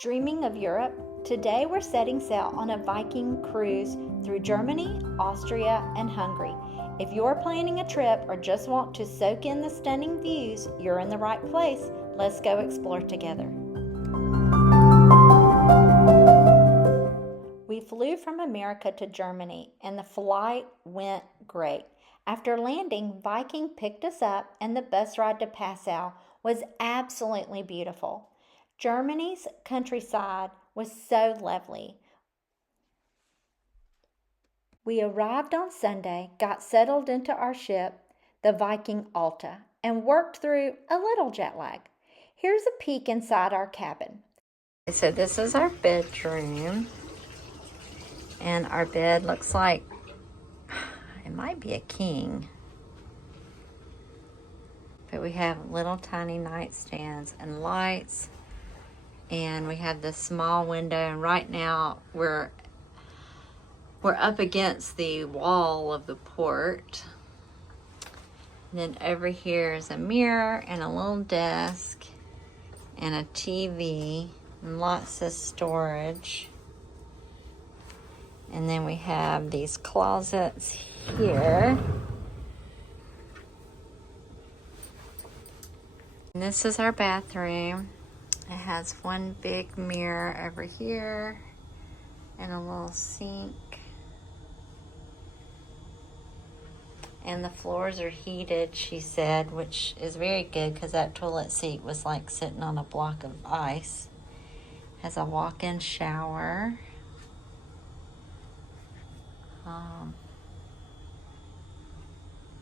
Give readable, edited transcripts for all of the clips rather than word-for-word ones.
Dreaming of Europe? Today we're setting sail on a Viking cruise through Germany, Austria, and Hungary. If you're planning a trip or just want to soak in the stunning views, you're in the right place. Let's go explore together. We flew from America to Germany and the flight went great. After landing, Viking picked us up and the bus ride to Passau was absolutely beautiful. Germany's countryside was so lovely. We arrived on Sunday, got settled into our ship, the Viking Alta, and worked through a little jet lag. Here's a peek inside our cabin. So this is our bedroom, and our bed looks like it might be a king. But we have little tiny nightstands and lights. And we have this small window, and right now we're up against the wall of the port. And then over here is a mirror and a little desk and a TV and lots of storage. And then we have these closets here. And this is our bathroom. It has one big mirror over here and a little sink. And the floors are heated, she said, which is very good because that toilet seat was like sitting on a block of ice. Has a walk-in shower.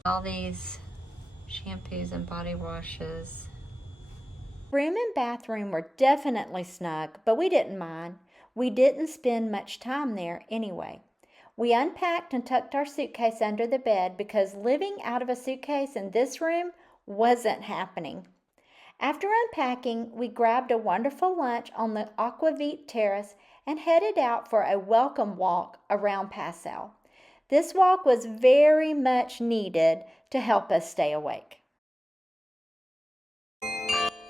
All these shampoos and body washes. Room and bathroom were definitely snug, but we didn't mind. We didn't spend much time there anyway. We unpacked and tucked our suitcase under the bed because living out of a suitcase in this room wasn't happening. After unpacking, we grabbed a wonderful lunch on the AustriaVIK terrace and headed out for a welcome walk around Passel. This walk was very much needed to help us stay awake.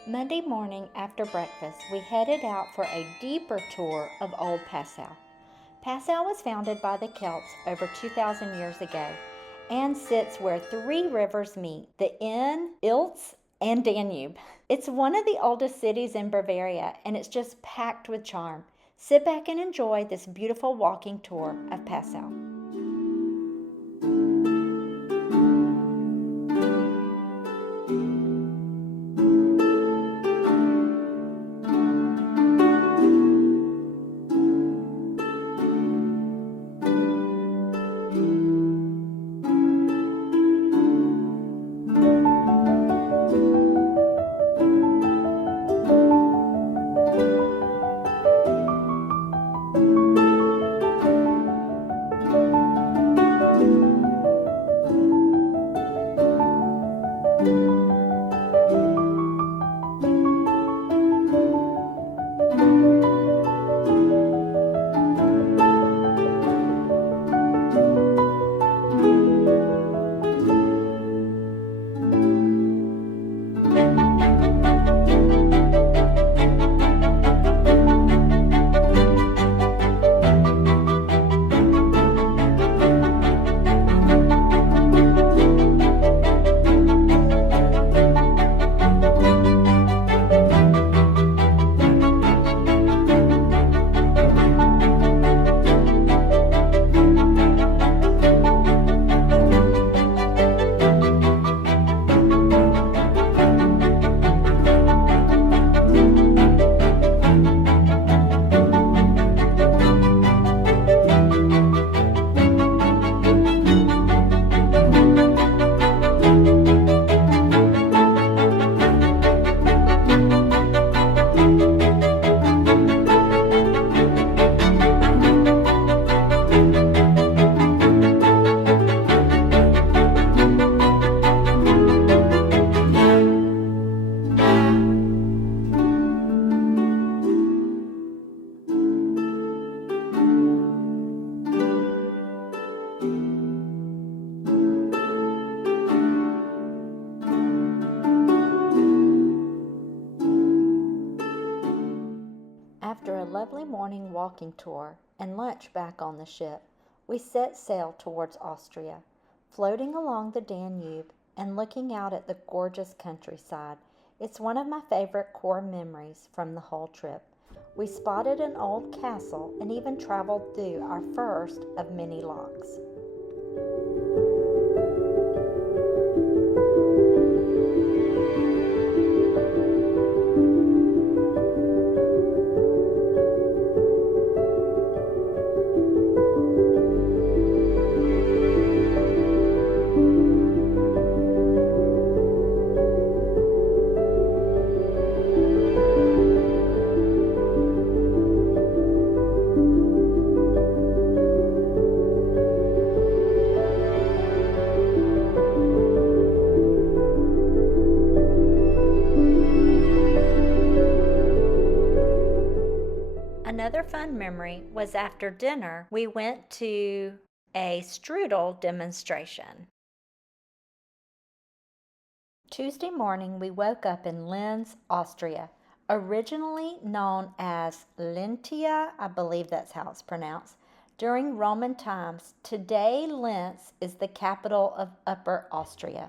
Monday morning after breakfast, we headed out for a deeper tour of Old Passau. Passau was founded by the Celts over 2,000 years ago and sits where three rivers meet, the Inn, Ilz, and Danube. It's one of the oldest cities in Bavaria, and it's just packed with charm. Sit back and enjoy this beautiful walking tour of Passau. After a lovely morning walking tour and lunch back on the ship, we set sail towards Austria, floating along the Danube and looking out at the gorgeous countryside. It's one of my favorite core memories from the whole trip. We spotted an old castle and even traveled through our first of many locks. Another fun memory was after dinner, we went to a strudel demonstration. Tuesday morning, we woke up in Linz, Austria, originally known as Lintia, I believe that's how it's pronounced, during Roman times. Today, Linz is the capital of Upper Austria.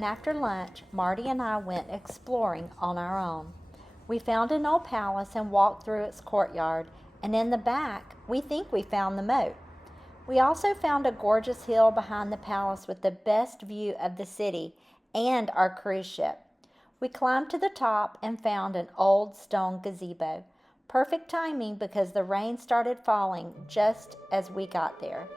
After lunch, Marty and I went exploring on our own. We found an old palace and walked through its courtyard, and in the back, we think we found the moat. We also found a gorgeous hill behind the palace with the best view of the city and our cruise ship. We climbed to the top and found an old stone gazebo. Perfect timing because the rain started falling just as we got there.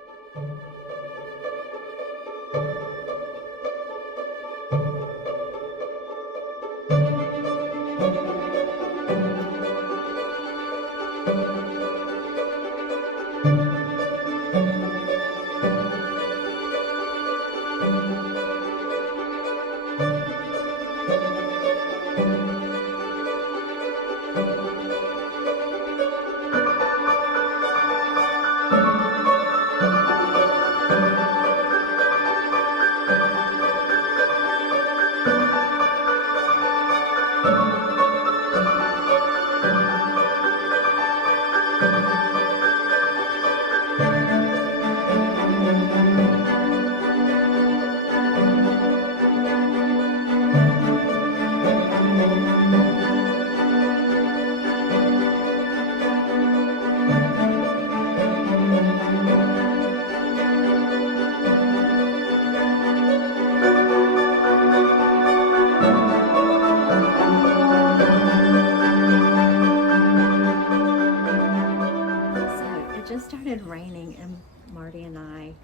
it just started raining, and Marty and I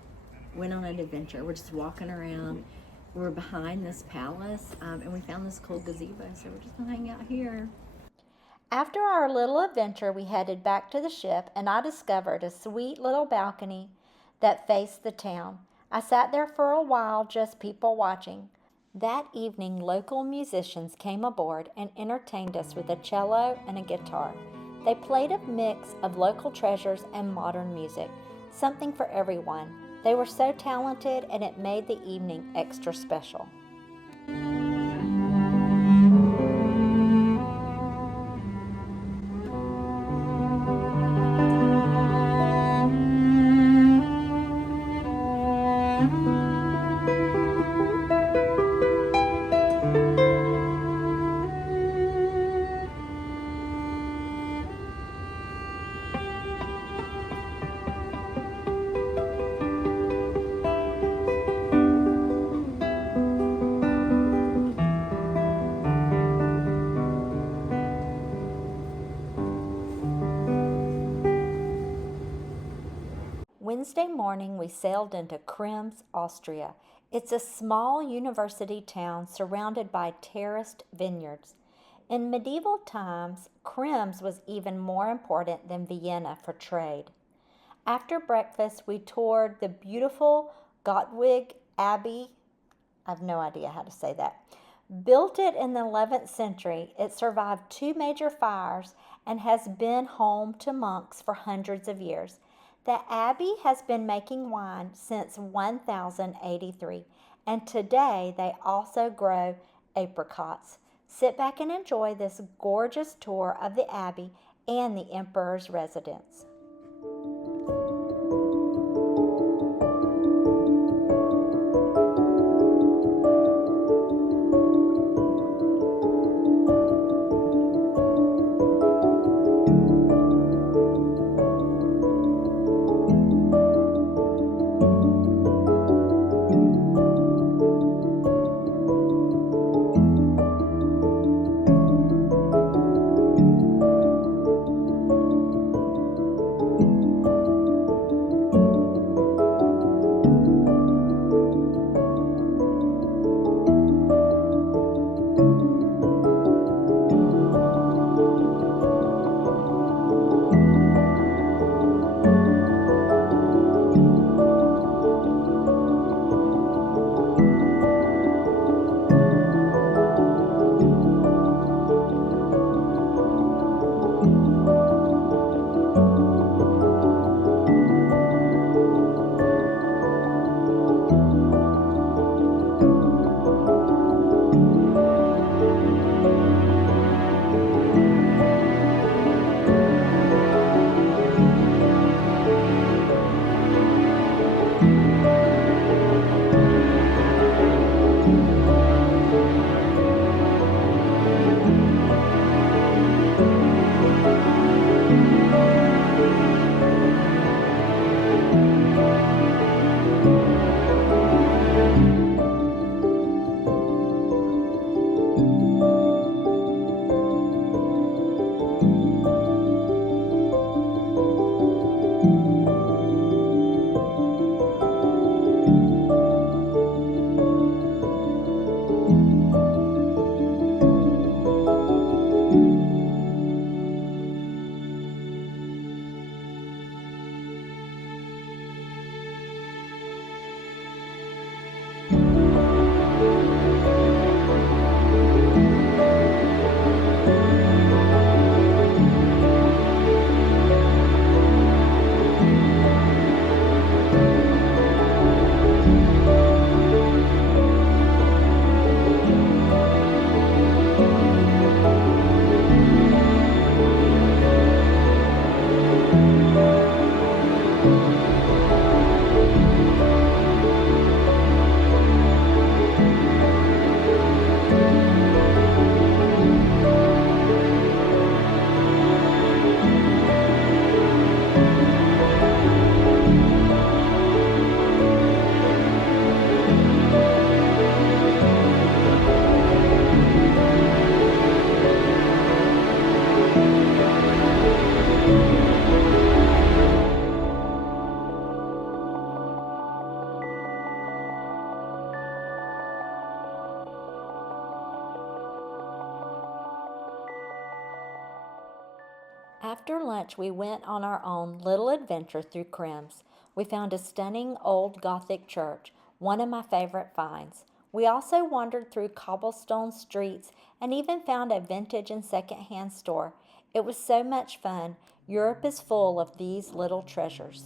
went on an adventure. We're just walking around. We're behind this palace, and we found this cool gazebo, so we're just gonna hang out here. After our little adventure, we headed back to the ship, and I discovered a sweet little balcony that faced the town. I sat there for a while, just people watching. That evening, local musicians came aboard and entertained us with a cello and a guitar. They played a mix of local treasures and modern music, something for everyone. They were so talented, and it made the evening extra special. Wednesday morning, we sailed into Krems, Austria. It's a small university town surrounded by terraced vineyards. In medieval times, Krems was even more important than Vienna for trade. After breakfast, we toured the beautiful Gottwig Abbey. I have no idea how to say that. Built it in the 11th century, it survived 2 major fires and has been home to monks for hundreds of years. The abbey has been making wine since 1083, and today they also grow apricots. Sit back and enjoy this gorgeous tour of the abbey and the emperor's residence. After lunch, we went on our own little adventure through Krems. We found a stunning old Gothic church, one of my favorite finds. We also wandered through cobblestone streets and even found a vintage and second-hand store. It was so much fun. Europe is full of these little treasures.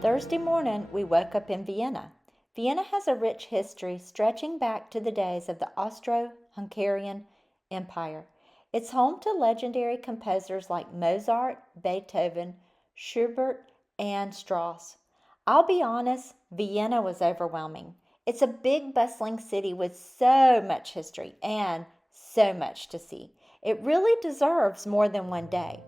Thursday morning, we woke up in Vienna. Vienna has a rich history stretching back to the days of the Austro-Hungarian Empire. It's home to legendary composers like Mozart, Beethoven, Schubert, and Strauss. I'll be honest, Vienna was overwhelming. It's a big, bustling city with so much history and so much to see. It really deserves more than one day.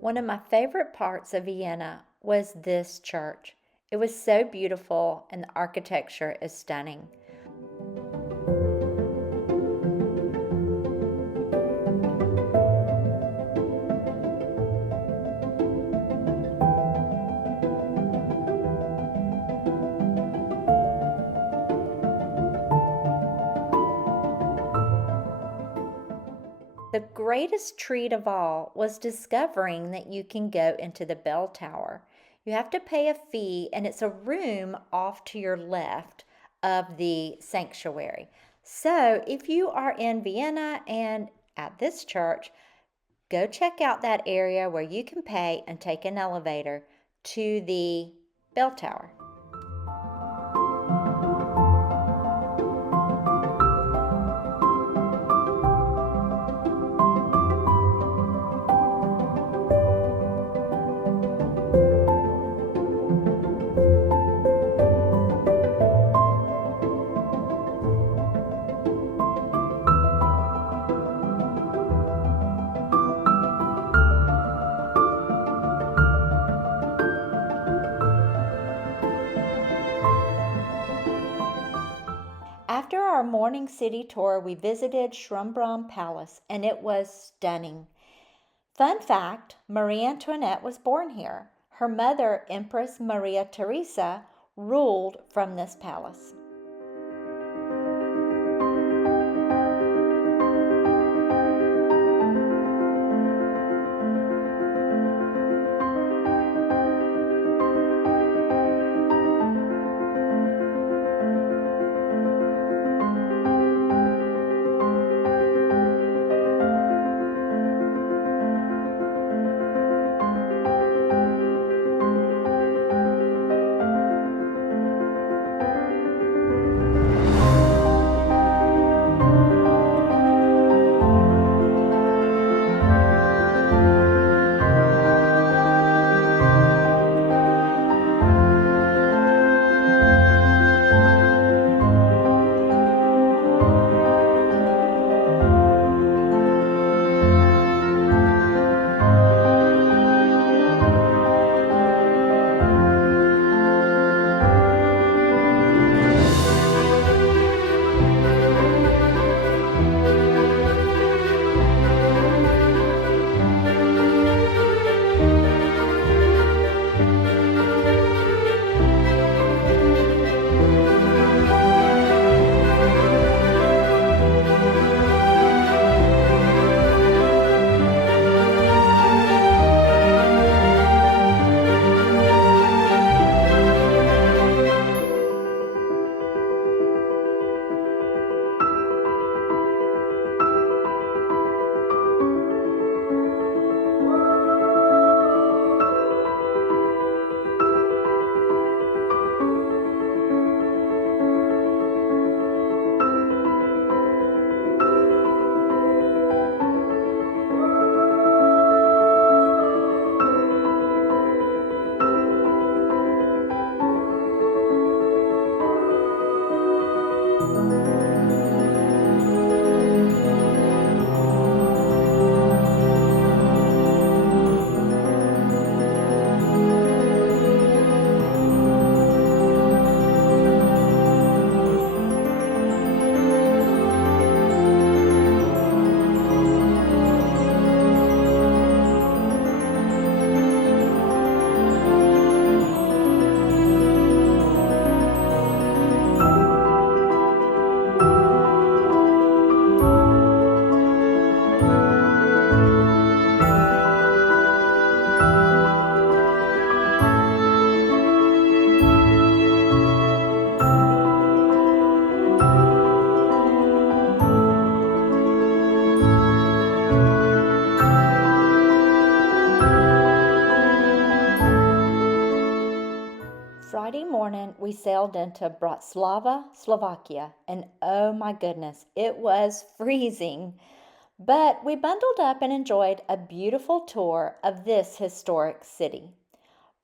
One of my favorite parts of Vienna was this church. It was so beautiful and the architecture is stunning. The greatest treat of all was discovering that you can go into the bell tower. You have to pay a fee, and it's a room off to your left of the sanctuary. So if you are in Vienna and at this church, go check out that area where you can pay and take an elevator to the bell tower. After our morning city tour, we visited Shrumbro Palace, and it was stunning. Fun fact, Marie Antoinette was born here. Her mother, Empress Maria Theresa, ruled from this palace. Friday morning, we sailed into Bratzlava, Slovakia, and oh my goodness, it was freezing. But we bundled up and enjoyed a beautiful tour of this historic city.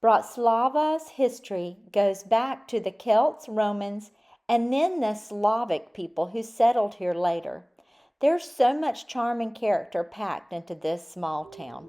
Bratzlava's history goes back to the Celts, Romans, and then the Slavic people who settled here later. There's so much charm and character packed into this small town.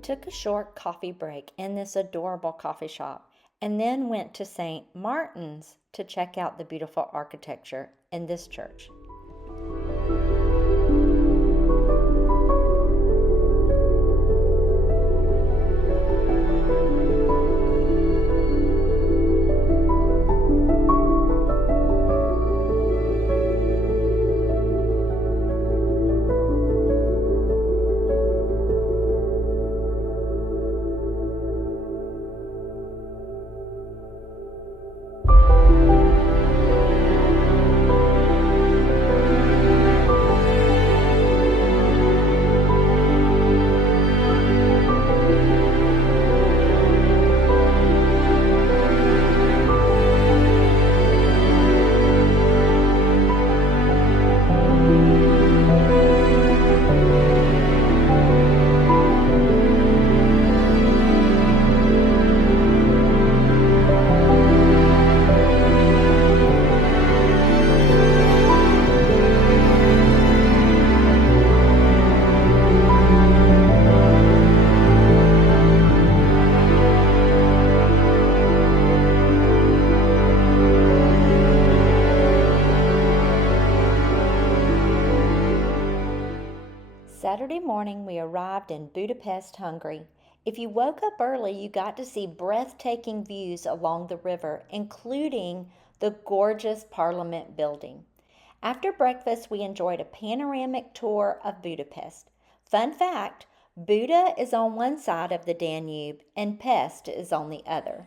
Took a short coffee break in this adorable coffee shop and then went to St. Martin's to check out the beautiful architecture in this church. Saturday morning, we arrived in Budapest, Hungary. If you woke up early, you got to see breathtaking views along the river, including the gorgeous Parliament building. After breakfast, we enjoyed a panoramic tour of Budapest. Fun fact, Buda is on one side of the Danube and Pest is on the other.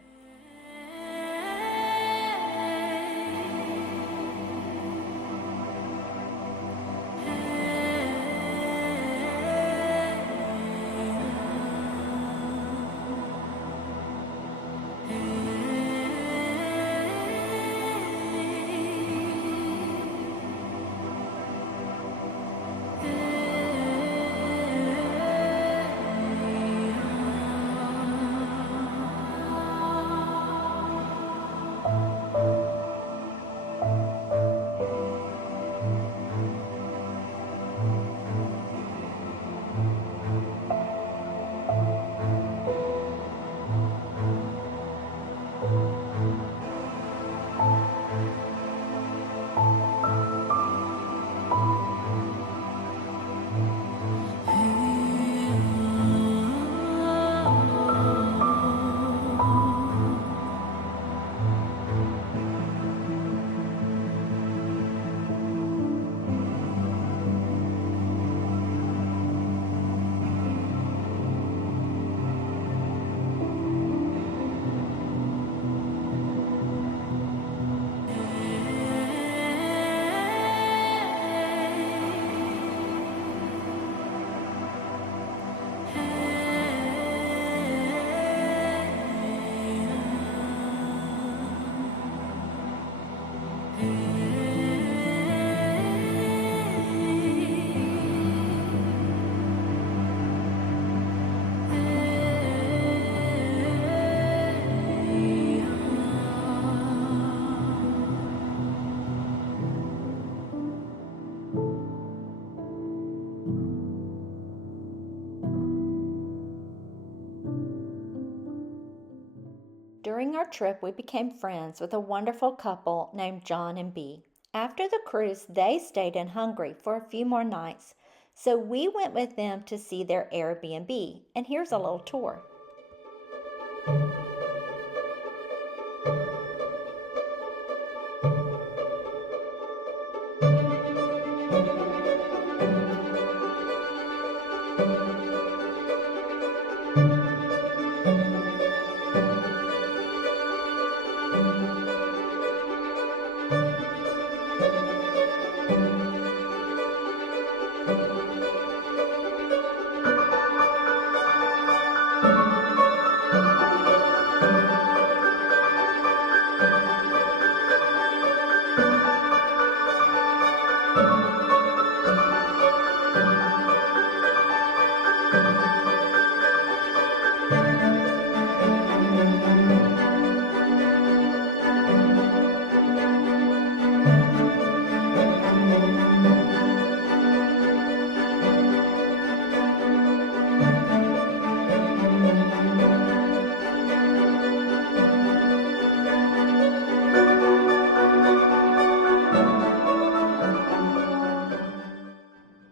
During our trip, we became friends with a wonderful couple named John and Bee. After the cruise, they stayed in Hungary for a few more nights, so we went with them to see their Airbnb, and here's a little tour.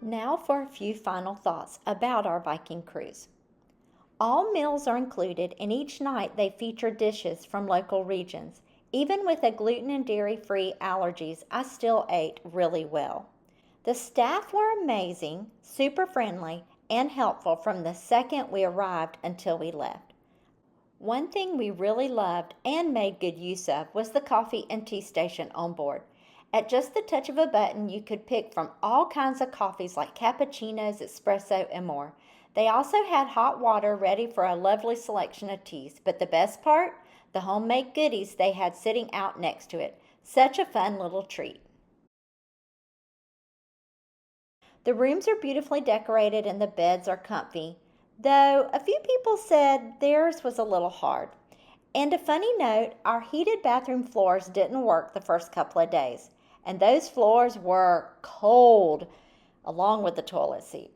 Now for a few final thoughts about our Viking cruise. All meals are included, and each night they feature dishes from local regions. Even with a gluten and dairy-free allergies, I still ate really well. The staff were amazing, super friendly, and helpful from the second we arrived until we left. One thing we really loved and made good use of was the coffee and tea station on board. At just the touch of a button, you could pick from all kinds of coffees like cappuccinos, espresso, and more. They also had hot water ready for a lovely selection of teas, but the best part? The homemade goodies they had sitting out next to it. Such a fun little treat. The rooms are beautifully decorated and the beds are comfy, though a few people said theirs was a little hard. And a funny note, our heated bathroom floors didn't work the first couple of days, and those floors were cold, along with the toilet seat.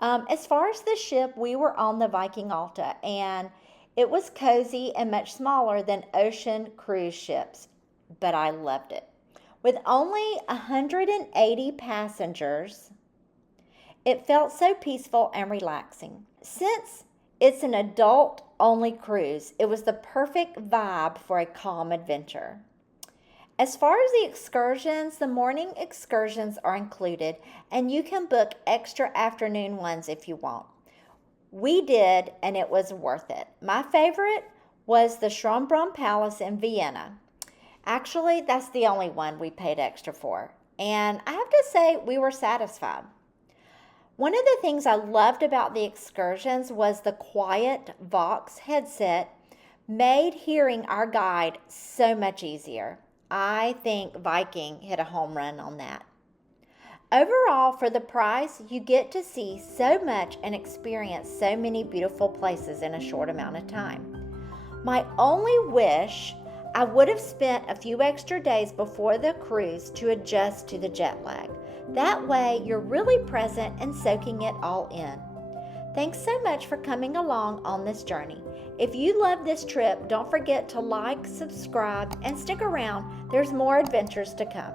As far as the ship, we were on the Viking Alta, and it was cozy and much smaller than ocean cruise ships, but I loved it. With only 180 passengers, it felt so peaceful and relaxing. Since it's an adult-only cruise, it was the perfect vibe for a calm adventure. As far as the excursions, the morning excursions are included, and you can book extra afternoon ones if you want. We did, and it was worth it. My favorite was the Shrumbro Palace in Vienna. Actually, that's the only one we paid extra for, and I have to say we were satisfied. One of the things I loved about the excursions was the quiet Vox headset made hearing our guide so much easier. I think Viking hit a home run on that. Overall, for the price, you get to see so much and experience so many beautiful places in a short amount of time. My only wish, I would have spent a few extra days before the cruise to adjust to the jet lag. That way, you're really present and soaking it all in. Thanks so much for coming along on this journey. If you love this trip, don't forget to like, subscribe, and stick around. There's more adventures to come.